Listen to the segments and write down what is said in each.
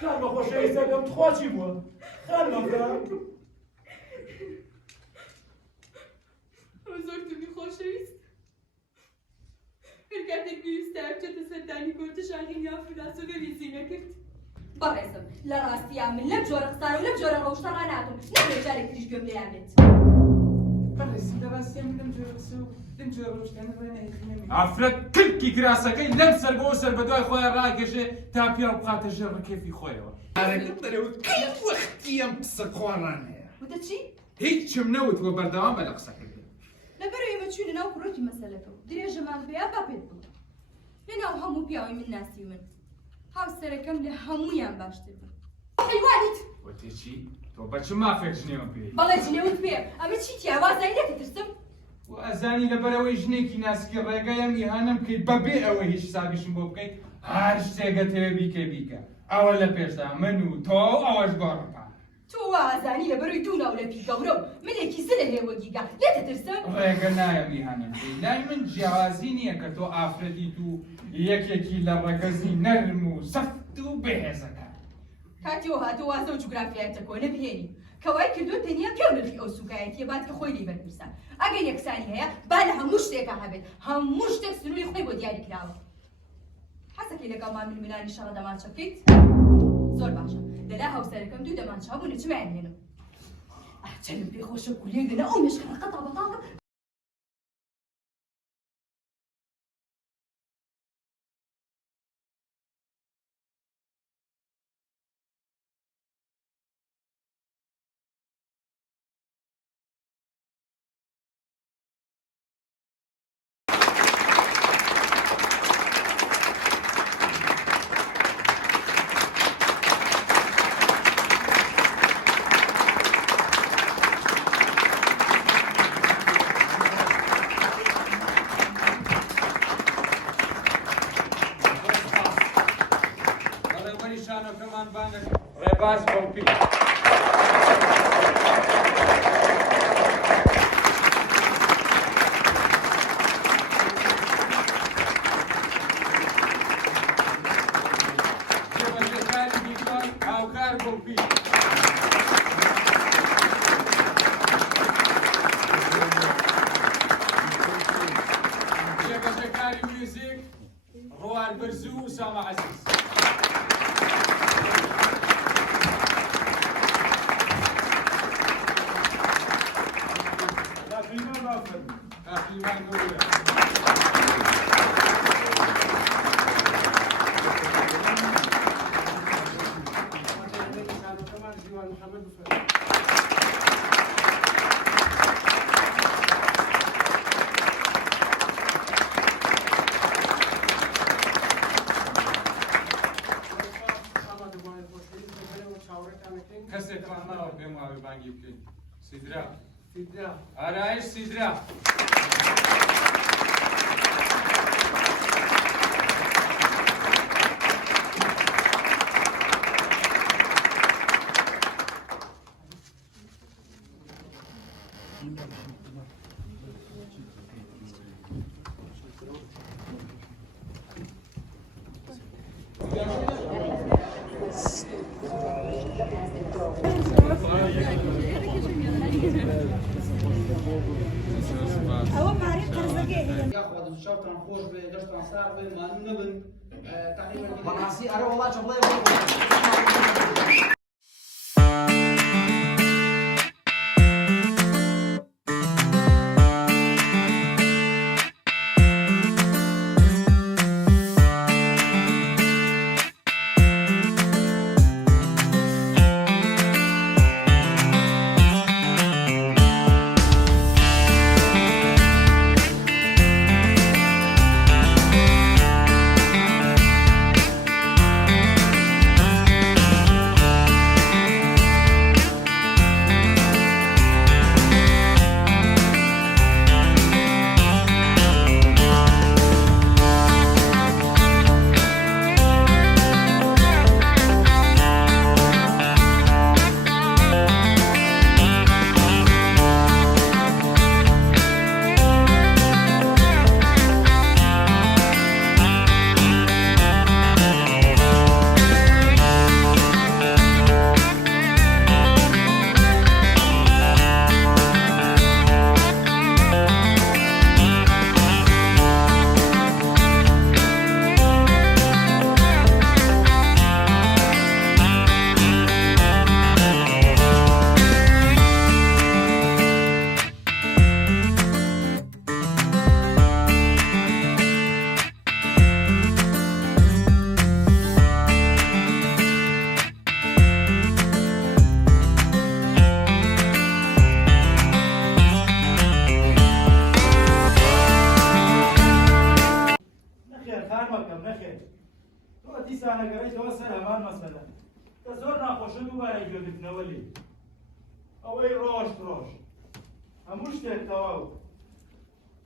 خەڵ بە خۆشەویستە دەم تخواچی بووە خەڵ مەکە زۆرتمی خۆشەویست هەر کاتێک پێویستە بچێتە سەردانی کۆرتە شاغینیان فراسۆگە ویزی نەکرد بەڕێزم لە ڕاستیە من لەم جۆرە قسانە و لەم جۆرە ڕەوشتە ڕاناتم نەبێت جارێک تریش گوێم لێیان بێت بەڕێزم لە ڕاستیە من لەم جۆرە قسە و لەم جۆرە ڕۆژتانە ڕێنەیەخینەمێ ئافرەت کلکی کراسەکەی لەم سەر بۆ سەر بەدوای خۆیان ڕاگەژێ تا پیا بقاتە ژێر ڕکێفی خۆیەوە ئارەکەم دەرەوە کەی وەختی ئەم قسە خۆڕانەیە وتە چی؟ هیچم نەوتوە بەردەوام بە لە قسەکەی لەبەرەوە ئێمە چوونە ناو کوڕۆکی مەسەلەکە و درێژەمان بەیە باپێت بوو لەناو هەموو پیاوەی من ناسی من هاوسەرەکەم لە هەموویان باشتر بوو حیوانیت وتێکی تۆ بەچ مافێک ژنێوە پێ بەڵێ جنێوت پێ ئەمە چیتیا وازای نەکەترسم و ئەزانی لەبەرەوەی ژنێکی ناسکی ڕێگەیەم ئیهانە بکەیت بەبێ ئەوە هیچ حسابیشم بۆ بکەیت هەر شتێکە تەوێ بیکە ئەوە لە پێشدا من و تۆ ئەوەش گۆڕپا تۆ وازانی لەبەروی دوو ناو لە پیکەورە و منێکی زە لە هێوەگیگا لێتەترسم ڕێگە نایەم ئیهانم پێی لای من جیاوازی نییە کە تۆ ئافرەتیت و یەکێکی لە ڕەگەزی نەرم و سەفت و بەهێزەکە کاتی و هاتۆ وازە و جوگرافیایەتە کۆنە بهێنی کەوای کردو تەنیا پێو نرخی ئەو سوکایەتیە بات کە خۆی لێ بەرپرسە ئەگەر یەکسانی هەیە با لە هەموو شتێکە هەبێت هەموو شتێک سنووری خۆی بۆ دیاری کراوە حەزەکەی لەگەڵ مامل ملانی شەڕە دەمانچە بکەیت زۆر باشە لەلا هاوسەرەکەم دوو دەمانچە بوونە چمایان هێنم چەندم پێ خۆشە کولێگەنە ئەو مێشکەڵەکە تاڵە ڕێباز بەڵپی جێبەجێکاری دیکۆر هاوکار بەڵپی جێبەجێکاری میوزیک ڕوان بەرزوو و سامە عەزیز کەسێک ڕاناوە پێم وابێ بانگی بکەین سیدرا ئارایش سیدرا ئەوە ماری قەرزەکەی یاخوا شەوتان خۆش بێ دەشتان ساغ بێ مانوو نەبن تقریبا بەڕاستی ئەرە وڵاتە بڵێ کە زۆر ناخۆشە دووبارە گوێگرتنەوە لێ ئەوەی ڕۆژ هەموو شتێک تەواو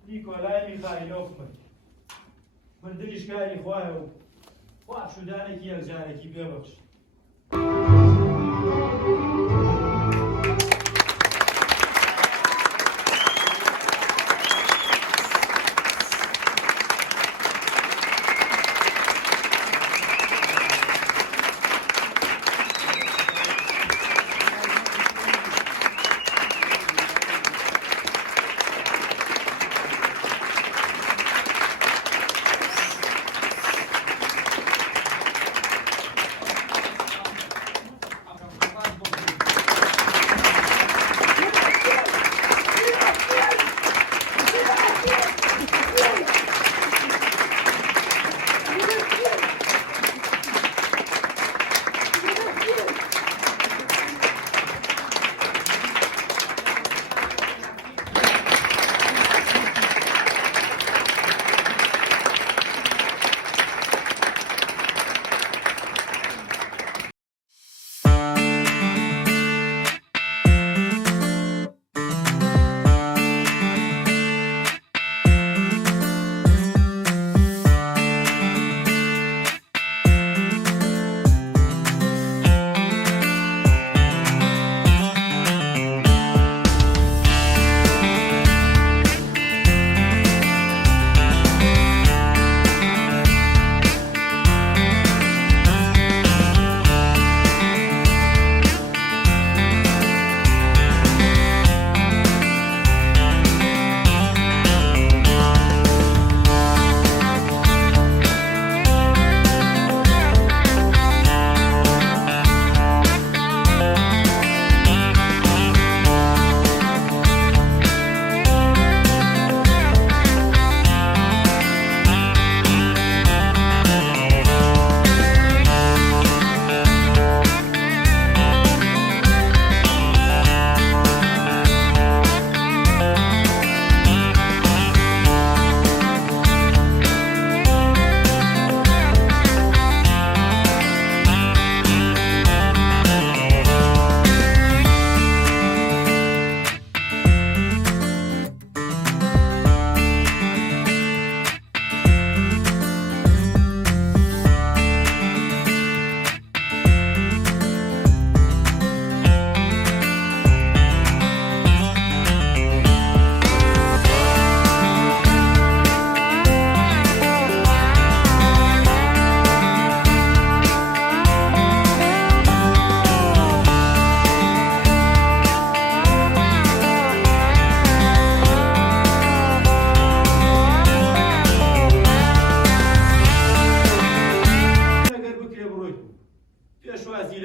نیکۆلای میخایلۆف مرد مردنیش کاری خوایە و خوا شودانێکی یەکجارێکی بێبەخش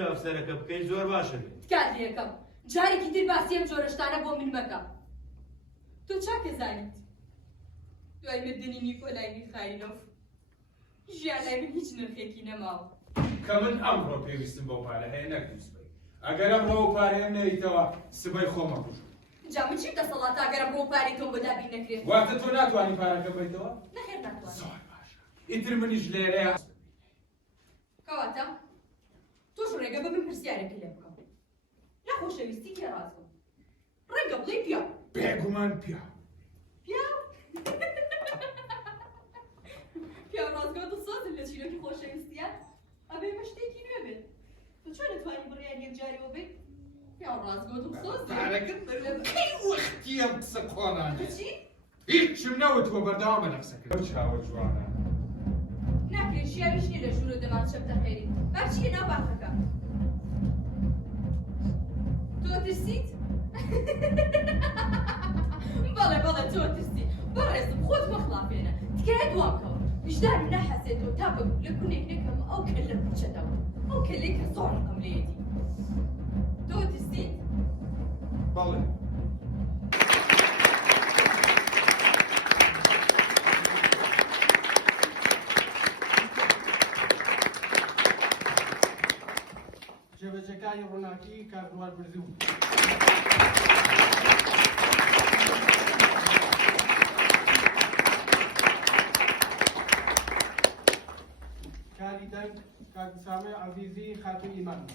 ئەفسەرەکە بکەیت زۆر باشە بێت. تکات یەکەم جارێکی تر باسی ئەم جۆرە شتانە بۆ من مەکە. تۆ چاکە زانیت دوای مردنی نیکۆلای میخایلۆف ژیانای من هیچ نرخێکی نەماوە. کە من ئەمڕۆ پێویستم بۆ پارە هەیە نەک سبەی. ئەگەر ئەمڕۆ پارەیەم نەیتەوە سبەی خۆمە کوژ. جا من چی دەسەڵات ئەگەرم بۆ پارەی تۆ بۆ دابین نەکرێت؟ واتە تۆ ناتوانی پارەکە بیتەوە؟ نەخێر ناتوانم. زۆر باشە. ئیتر منیش لێرەیە. کەواتە تۆش ڕێگە بە من پرسیارێکی لێ بکەم. نەخۆشەویستی کێ ڕاستە؟ ڕێگە بڵێ پیا. بێگومان پیا. پیا؟ پیا ڕاستگۆ دڵسۆزم لە چیرۆکی خۆشەویستیە؟ ئەبێ بە شتێکی نوێ بێت. تۆ چۆن دەتوانی بڕیان یەکجارەوە بێت؟ پیا ڕاستگۆ دڵسۆزم. پارەکەت کەی وەختیە ئەم قسە کۆڵانە. چی؟ هیچم نەوتووە بەردەوامە لە قسەکرد. ئەو چاوە جوانە. ناکرێت ژیاویش نیە لە ژوورە دەمان شەبتە خێری. بارچیە ناو باخەکە. تۆ ترسیت؟ بەڵێ بەڵێ تۆ ترسیت. بەڕێزم خۆت مەخڵاپێنە. تکایە دوامکەوە. وجدانم نەحەسێتەوە تا بە لە کونێک نەکەم ئەو کەلە بچەتەوە. ئەو کەلەی کە زۆر ڕقم لێیەتی. تۆ ترسیت؟ بەڵێ. جێبەجەکانی ڕووناکی کاردوار بردوو. کاری دەنگ سامي عزيزي خاتم إيمان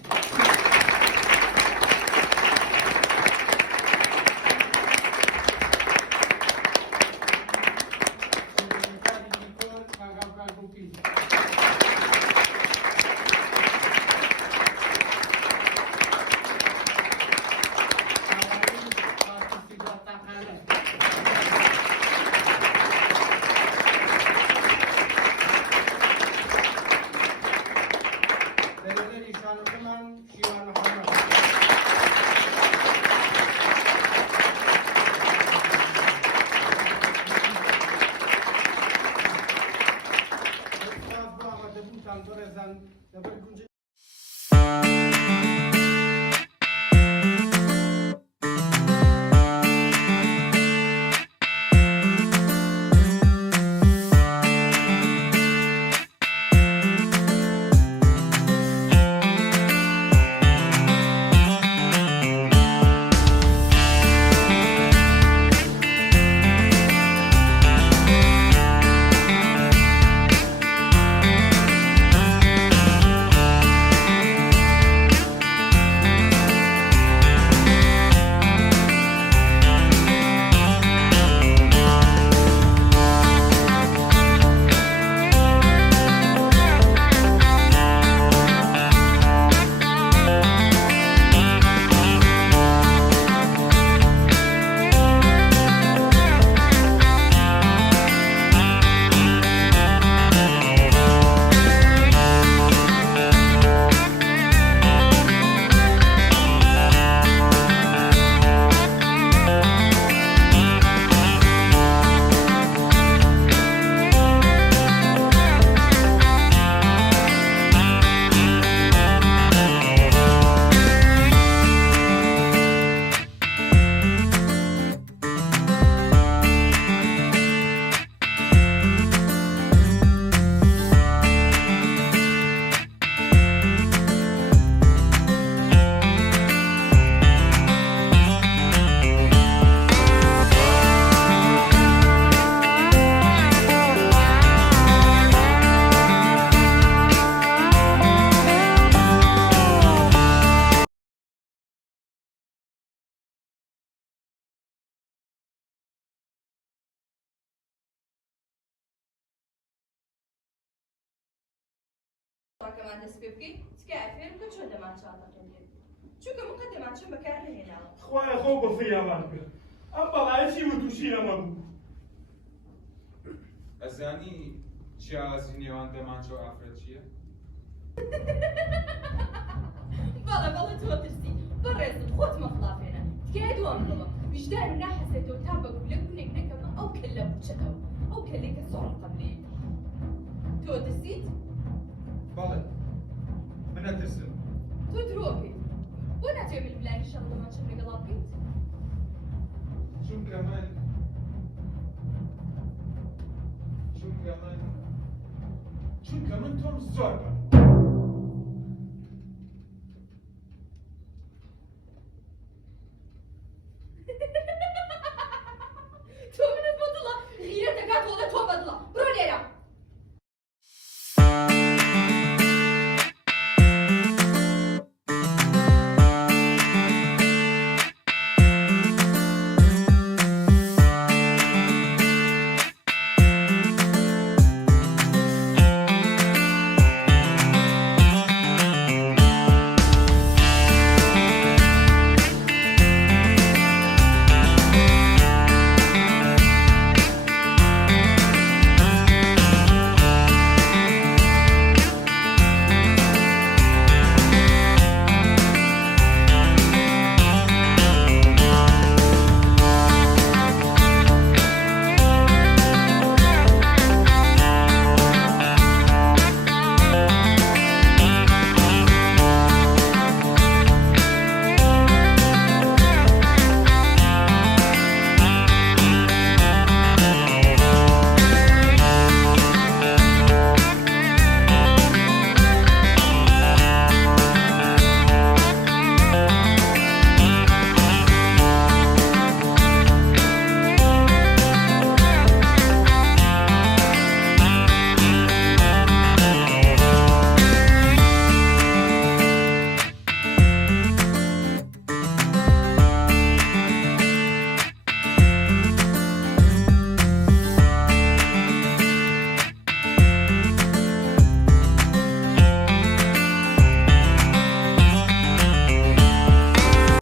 كمان تسببكي تكافر كل شو دمان شاطر شو كمقدمة شو بكار هنا خويا خوب فيا مالك أبا عايشي وتوشينا مبو ئەزانی جیازی نێوان دەمانچە و ئافرەت چییە؟ بەڵێ تۆ ترسی بەڕێزت خۆت مەخلافێنە تکای دوام بڵە وجدان و ناحەسێتەوە تا بە گولە گونێک نەکەمە ئەو کەلە بچەکەو ئەو کەلێکە سۆڵ قەبلێت تۆ ترسیت؟ بەڵێ من نەترسم تۆ درۆکێت بۆ ناتوێ بلبلانی شەڕ دەمانچەم لەگەڵا بکەیت؟ چونکە من تۆم زۆر بەم